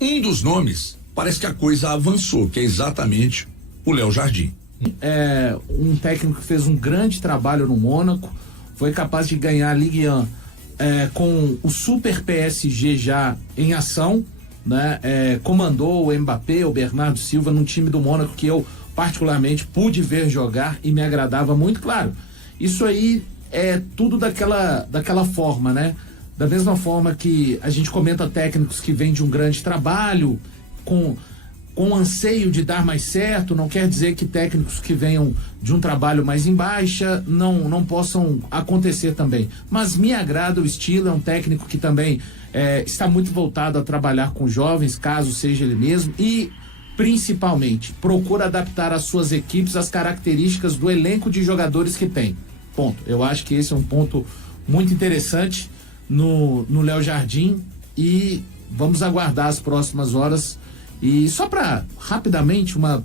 Um dos nomes, parece que a coisa avançou, que é exatamente o Léo Jardim. É um técnico que fez um grande trabalho no Mônaco, foi capaz de ganhar a Ligue 1 com o Super PSG já em ação, né? Comandou o Mbappé, o Bernardo Silva num time do Mônaco que eu particularmente pude ver jogar e me agradava muito. Claro, isso aí é tudo daquela forma, né? Da mesma forma que a gente comenta técnicos que vêm de um grande trabalho, com anseio de dar mais certo, não quer dizer que técnicos que venham de um trabalho mais em baixa não possam acontecer também. Mas me agrada o estilo, é um técnico que também está muito voltado a trabalhar com jovens, caso seja ele mesmo, e principalmente procura adaptar as suas equipes às características do elenco de jogadores que tem. Ponto. Eu acho que esse é um ponto muito interessante no Léo Jardim e vamos aguardar as próximas horas. E só para rapidamente uma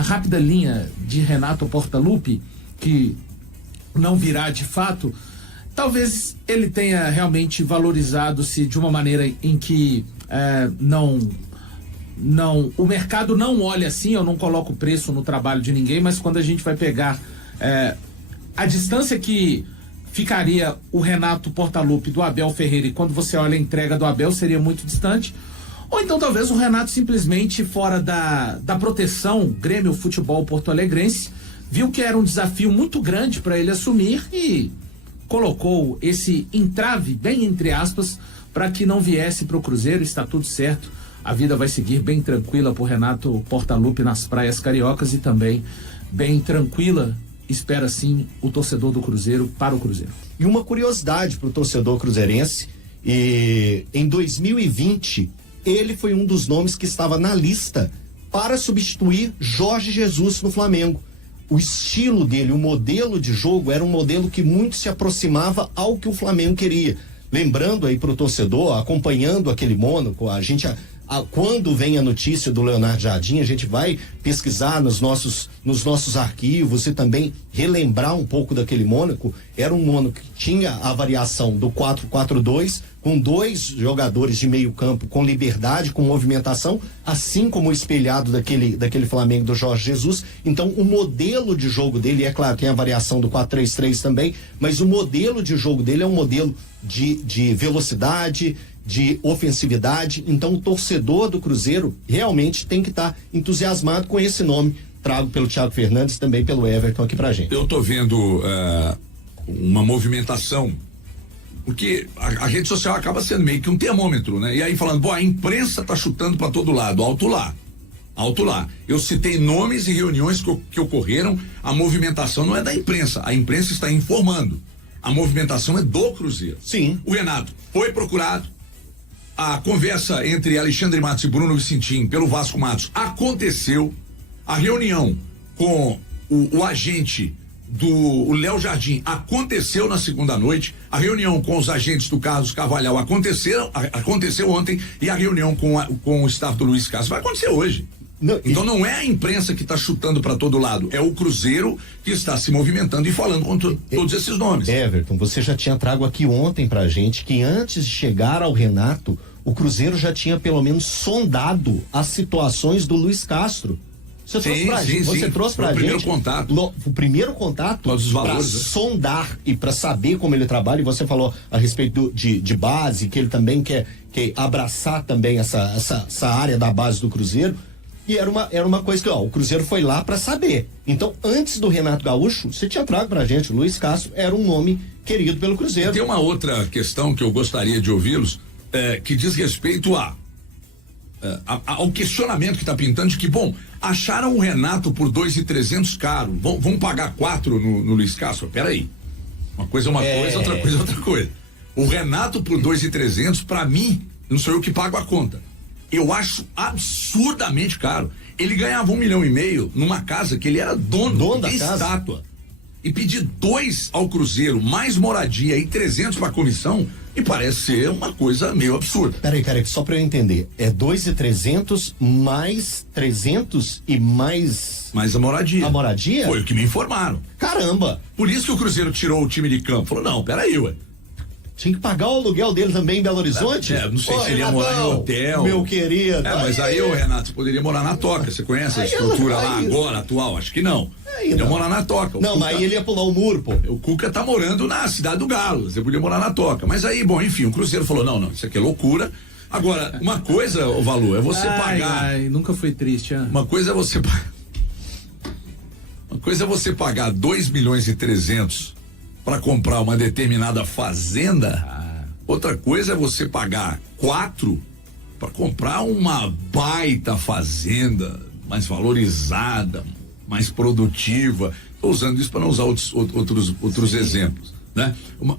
rápida linha de Renato Portaluppi, que não virá de fato, talvez ele tenha realmente valorizado-se de uma maneira em que o mercado não olha assim. Eu não coloco preço no trabalho de ninguém, mas quando a gente vai pegar a distância que ficaria o Renato Portaluppi do Abel Ferreira, e quando você olha a entrega do Abel, seria muito distante. Ou então talvez o Renato simplesmente fora da proteção Grêmio Futebol Porto Alegrense, viu que era um desafio muito grande para ele assumir e colocou esse entrave, bem entre aspas, para que não viesse para o Cruzeiro. Está tudo certo, a vida vai seguir bem tranquila por Renato Portaluppi nas praias cariocas e também bem tranquila, espera sim, o torcedor do Cruzeiro para o Cruzeiro. E uma curiosidade para o torcedor cruzeirense, em 2020 ele foi um dos nomes que estava na lista para substituir Jorge Jesus no Flamengo. O estilo dele, o modelo de jogo era um modelo que muito se aproximava ao que o Flamengo queria. Lembrando aí para o torcedor, acompanhando aquele Mônaco, a gente quando vem a notícia do Leonardo Jardim, a gente vai pesquisar nos nossos arquivos e também relembrar um pouco daquele Mônaco. Era um Mônaco que tinha a variação do 4-4-2, com 2 jogadores de meio campo com liberdade, com movimentação, assim como o espelhado daquele Flamengo do Jorge Jesus. Então o modelo de jogo dele, é claro, tem a variação do 4-3-3 também, mas o modelo de jogo dele é um modelo de velocidade, de ofensividade. Então o torcedor do Cruzeiro realmente tem que estar entusiasmado com esse nome trago pelo Thiago Fernandes e também pelo Everton aqui pra gente. Eu tô vendo uma movimentação, porque a rede social acaba sendo meio que um termômetro, né? E aí falando, a imprensa tá chutando para todo lado, alto lá. Eu citei nomes e reuniões que ocorreram, a movimentação não é da imprensa, a imprensa está informando. A movimentação é do Cruzeiro. Sim. O Renato foi procurado, a conversa entre Alexandre Matos e Bruno Vicentim pelo Vasco Matos aconteceu, a reunião com o agente do Léo Jardim aconteceu na segunda noite, a reunião com os agentes do Carlos Carvalhal aconteceu ontem, e a reunião com o staff do Luiz Castro vai acontecer hoje. Então não é a imprensa que está chutando para todo lado, é o Cruzeiro que está se movimentando e falando com todos esses nomes. Everton, você já tinha trago aqui ontem pra gente que antes de chegar ao Renato, o Cruzeiro já tinha pelo menos sondado as situações do Luiz Castro. Você trouxe pra gente o primeiro contato para sondar e para saber como ele trabalha, e você falou a respeito de base, que ele também quer abraçar também essa área da base do Cruzeiro. E era uma coisa que, o Cruzeiro foi lá para saber. Então, antes do Renato Gaúcho, você tinha trago pra gente, o Luiz Castro era um nome querido pelo Cruzeiro. Tem uma outra questão que eu gostaria de ouvi-los, que diz respeito ao questionamento que está pintando de que, acharam o Renato por 2.300 caro, vão pagar 4 no Luiz Castro? Peraí, uma coisa é uma coisa, outra coisa é outra coisa. O Renato por 2.300, para mim, não sou eu que pago a conta. Eu acho absurdamente caro. Ele ganhava 1,5 milhão numa casa que ele era dono da estátua. E pedir 2 ao Cruzeiro, mais moradia e 300 para comissão, me parece ser uma coisa meio absurda. Peraí, só para eu entender. É 2.300 mais 300 e mais. Mais a moradia. A moradia? Foi o que me informaram. Caramba! Por isso que o Cruzeiro tirou o time de campo. Falou, não, peraí, ué. Tinha que pagar o aluguel dele também em Belo Horizonte? Não sei se ele ia morar em hotel. Meu querido. Mas aí, ô Renato, você poderia morar na Toca. Você conhece a estrutura lá agora, atual? Acho que não. Ele ia morar na Toca. Não, mas aí ele ia pular o muro, pô. O Cuca tá morando na cidade do Galo. Você podia morar na Toca. Mas aí, bom, enfim, o Cruzeiro falou: não, isso aqui é loucura. Agora, uma coisa, ô Valu, é você pagar. Nunca foi triste, hein? Uma coisa é você pagar 2.300.000 para comprar uma determinada fazenda. Outra coisa é você pagar 4 para comprar uma baita fazenda mais valorizada, mais produtiva. Estou usando isso para não usar outros exemplos, né?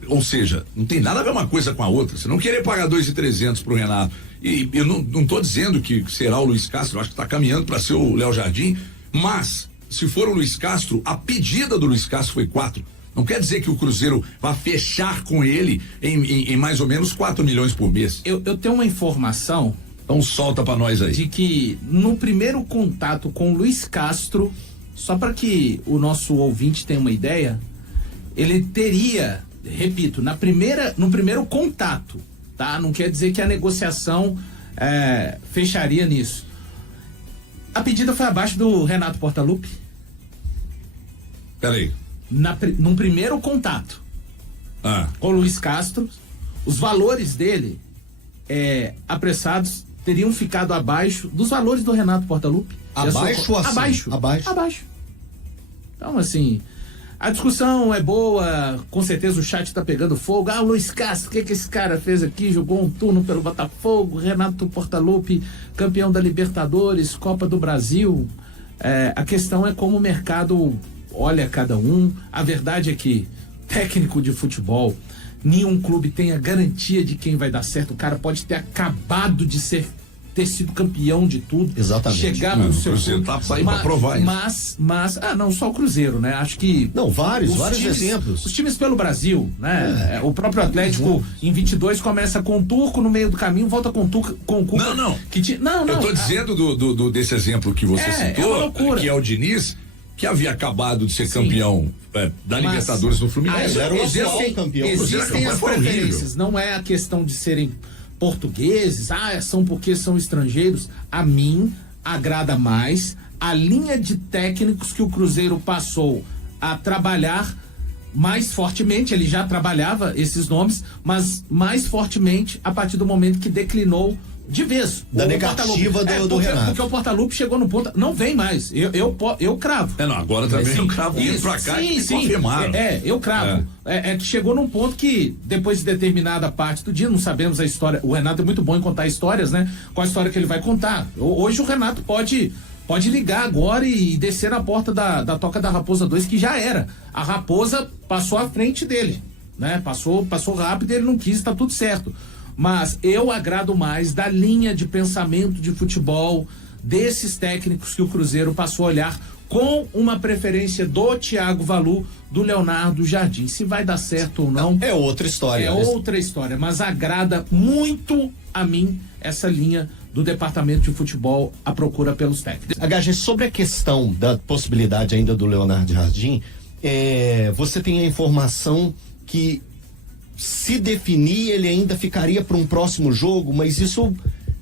Ou seja, não tem nada a ver uma coisa com a outra. Você não querer pagar 2.300 pro Renato. E eu não estou dizendo que será o Luiz Castro, eu acho que está caminhando para ser o Léo Jardim, mas se for o Luiz Castro, a pedida do Luiz Castro foi 4. Não quer dizer que o Cruzeiro vai fechar com ele em mais ou menos 4 milhões por mês. Eu tenho uma informação. Então solta pra nós aí. De que no primeiro contato com o Luiz Castro, só para que o nosso ouvinte tenha uma ideia, ele teria, repito, no primeiro contato, tá? Não quer dizer que a negociação fecharia nisso. A pedida foi abaixo do Renato Portaluppi? Peraí. Num primeiro contato com o Luiz Castro, os valores dele apressados teriam ficado abaixo dos valores do Renato Portaluppi. Abaixo ou acima? Abaixo. Então, assim, a discussão é boa, com certeza o chat tá pegando fogo. O Luiz Castro, o que esse cara fez aqui? Jogou um turno pelo Botafogo, Renato Portaluppi, campeão da Libertadores, Copa do Brasil. A questão é como o mercado olha cada um. A verdade é que técnico de futebol, nenhum clube tem a garantia de quem vai dar certo. O cara pode ter acabado de ter sido campeão de tudo. Exatamente. Chegar no seu Cruzeiro tá saindo pra provar isso. Mas, não só o Cruzeiro, né? Acho que... Não, vários times, exemplos. Os times pelo Brasil, né? O próprio Atlético, em 22, começa com o Turco, no meio do caminho, volta com o Cuca. Não. Não. Eu tô dizendo desse exemplo que você citou, que é o Diniz, que havia acabado de ser campeão da Libertadores no Fluminense. Era o atual campeão. Existem as preferências, não é a questão de serem portugueses, são porque são estrangeiros. A mim agrada mais a linha de técnicos que o Cruzeiro passou a trabalhar mais fortemente. Ele já trabalhava esses nomes, mas mais fortemente a partir do momento que declinou de vez. Da negativa do Renato. Porque o Portaluppi chegou no ponto, não vem mais. Eu cravo. Agora também eu cravo isso pra cá e confirmaram. Eu cravo. Que chegou num ponto que, depois de determinada parte do dia, não sabemos a história. O Renato é muito bom em contar histórias, né? Qual a história que ele vai contar? Hoje o Renato pode ligar agora e descer na porta da Toca da Raposa 2, que já era. A Raposa passou à frente dele, né? Passou rápido, ele não quis, tá tudo certo. Mas eu agrado mais da linha de pensamento de futebol desses técnicos que o Cruzeiro passou a olhar, com uma preferência do Thiago Valu, do Leonardo Jardim. Se vai dar certo ou não, é outra história. Outra história, mas agrada muito a mim essa linha do departamento de futebol à procura pelos técnicos. HG, sobre a questão da possibilidade ainda do Leonardo Jardim, você tem a informação que, se definir, ele ainda ficaria para um próximo jogo, mas isso,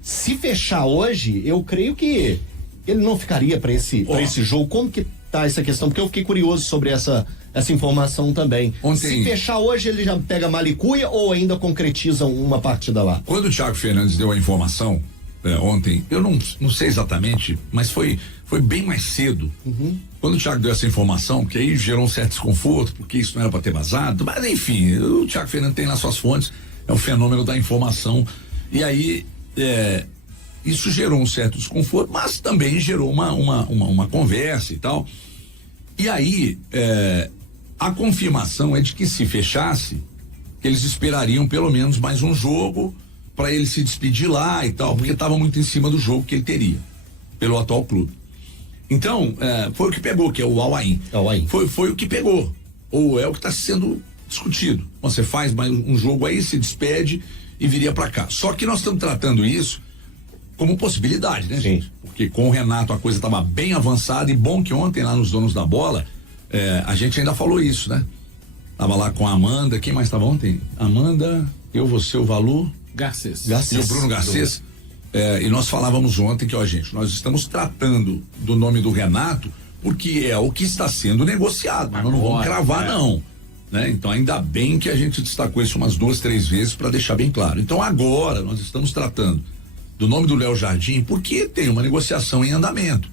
se fechar hoje, eu creio que ele não ficaria para esse jogo. Como que tá essa questão? Porque eu fiquei curioso sobre essa informação também. Se fechar hoje, ele já pega Malicuia ou ainda concretiza uma partida lá? Quando o Thiago Fernandes deu a informação ontem, eu não sei exatamente, mas foi bem mais cedo. Quando o Thiago deu essa informação, que aí gerou um certo desconforto, porque isso não era para ter vazado, mas enfim, o Thiago Fernandes tem nas suas fontes, é o fenômeno da informação, e aí isso gerou um certo desconforto, mas também gerou uma conversa e tal. E aí a confirmação é de que, se fechasse, eles esperariam pelo menos mais um jogo para ele se despedir lá e tal, porque estava muito em cima do jogo que ele teria pelo atual clube. Então, foi o que pegou, que é o Al-Ain. Foi o que pegou, ou é o que está sendo discutido. Você faz mais um jogo aí, se despede e viria para cá. Só que nós estamos tratando isso como possibilidade, né, gente? Porque com o Renato a coisa estava bem avançada, e bom que ontem lá nos Donos da Bola a gente ainda falou isso, né? Tava lá com a Amanda, quem mais estava ontem? Amanda, eu, você, o Valu. Garcês. E o Bruno Garcês. E nós falávamos ontem que, ó, gente, nós estamos tratando do nome do Renato porque é o que está sendo negociado, mas nós não vamos cravar, não. Né? Então, ainda bem que a gente destacou isso umas 2, 3 vezes para deixar bem claro. Então, agora nós estamos tratando do nome do Léo Jardim porque tem uma negociação em andamento.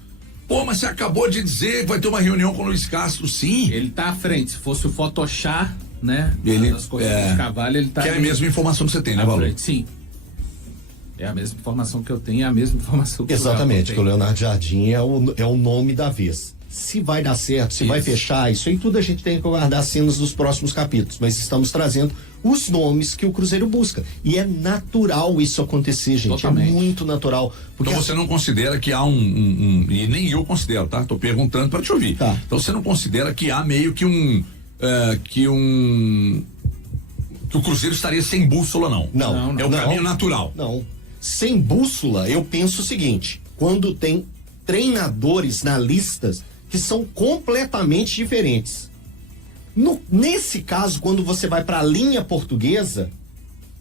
Pô, mas você acabou de dizer que vai ter uma reunião com o Luiz Castro, sim. Ele tá à frente. Se fosse o Photoshop, né? Ele, das coisas de cavalo, ele tá. Que é a mesma informação que você tem, né, Valor? Sim. É a mesma informação que eu tenho, é a mesma informação que Exatamente, que o eu tenho. Leonardo Jardim é o nome da vez. Se vai dar certo, se vai fechar, isso aí tudo a gente tem que aguardar cenas dos próximos capítulos, mas estamos trazendo os nomes que o Cruzeiro busca. E é natural isso acontecer, gente. Totalmente. É muito natural. Porque Então você não considera que há e nem eu considero, tá? Tô perguntando para te ouvir. Tá. Então você não considera que há meio que que o Cruzeiro estaria sem bússola, não? Não. É o caminho natural. Não. Sem bússola, eu penso o seguinte: quando tem treinadores na lista que são completamente diferentes. Nesse caso, quando você vai para a linha portuguesa,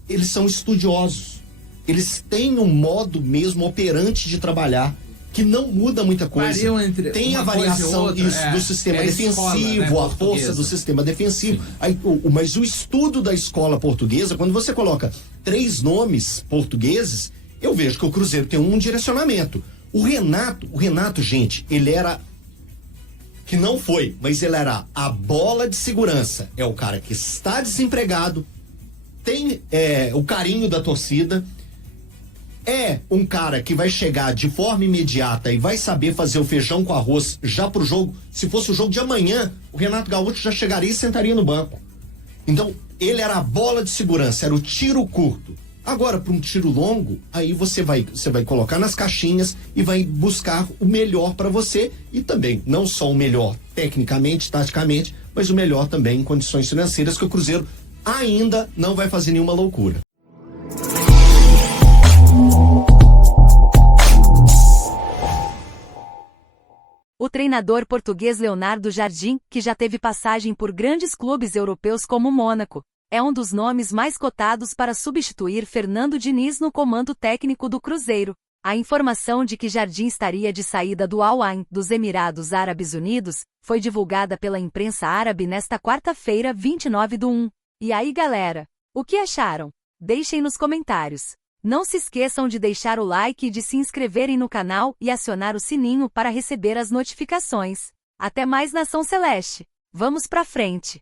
eles são estudiosos. Eles têm um modo mesmo operante de trabalhar que não muda muita coisa. Tem a variação do sistema defensivo, escola, né, a força do sistema defensivo. Aí, mas o estudo da escola portuguesa, quando você coloca 3 nomes portugueses, eu vejo que o Cruzeiro tem um direcionamento. O Renato, gente, ele era, que não foi, mas ele era a bola de segurança. É o cara que está desempregado, tem o carinho da torcida, é um cara que vai chegar de forma imediata e vai saber fazer o feijão com arroz já pro jogo. Se fosse o jogo de amanhã, o Renato Gaúcho já chegaria e sentaria no banco. Então, ele era a bola de segurança, era o tiro curto. Agora, para um tiro longo, aí você vai colocar nas caixinhas e vai buscar o melhor para você, e também não só o melhor tecnicamente, taticamente, mas o melhor também em condições financeiras, que o Cruzeiro ainda não vai fazer nenhuma loucura. O treinador português Leonardo Jardim, que já teve passagem por grandes clubes europeus como Mônaco, é um dos nomes mais cotados para substituir Fernando Diniz no comando técnico do Cruzeiro. A informação de que Jardim estaria de saída do Al Ain, dos Emirados Árabes Unidos, foi divulgada pela imprensa árabe nesta quarta-feira, 29/1. E aí, galera? O que acharam? Deixem nos comentários. Não se esqueçam de deixar o like e de se inscreverem no canal e acionar o sininho para receber as notificações. Até mais, Nação Celeste! Vamos pra frente!